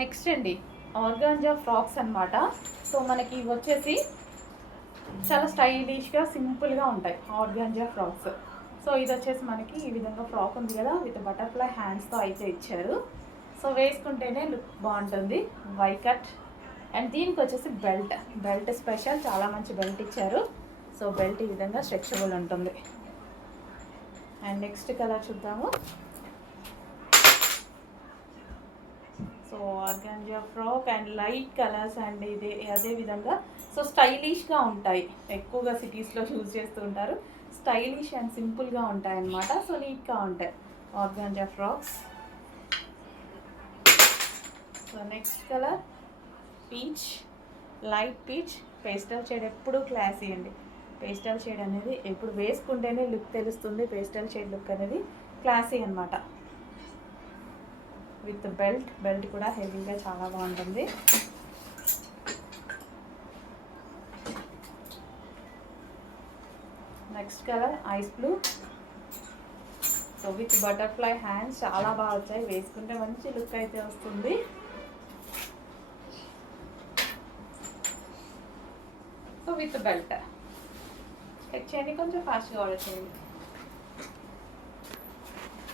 Next అండి organza frocks అన్నమాట. So మనకి ఇవి వచ్చేసి చాలా స్టైలిష్గా సింపుల్గా ఉంటాయి ఆర్గాంజా ఫ్రాక్స్. సో ఇది వచ్చేసి మనకి ఈ విధంగా ఫ్రాక్ ఉంది కదా, విత్ బటర్ఫ్లై హ్యాండ్స్తో అయితే ఇచ్చారు. సో వేసుకుంటేనే లుక్ బాగుంటుంది, వై కట్. అండ్ దీనికి వచ్చేసి బెల్ట్ స్పెషల్, చాలా మంచి బెల్ట్ ఇచ్చారు. సో బెల్ట్ ఈ విధంగా స్ట్రెచబుల్ ఉంటుంది. అండ్ నెక్స్ట్ కలర్ చూద్దాము. So organza frock and light colours and ఇది అదే విధంగా సో స్టైలిష్గా ఉంటాయి. ఎక్కువగా సిటీస్లో యూజ్ చేస్తూ ఉంటారు. స్టైలిష్ అండ్ సింపుల్గా ఉంటాయి అన్నమాట. సో నీట్గా ఉంటాయి organza frocks. So next colour peach, light peach. Pastel shade ఎప్పుడు క్లాసీ అండి. పేస్టల్ షేడ్ అనేది ఎప్పుడు వేసుకుంటేనే లుక్ తెలుస్తుంది. పేస్టల్ షేడ్ లుక్ అనేది క్లాసీ అన్నమాట. విత్ బెల్ట్ కూడా హెవీగా చాలా బాగుంటుంది. Next colour ice blue. So with butterfly hands చాలా బాగా వచ్చాయి. వేసుకుంటే మంచి లుక్ అయితే వస్తుంది. So with belt. చెక్ చేయండి, కొంచెం ఫాస్ట్గా ఆర్డర్ చేయండి.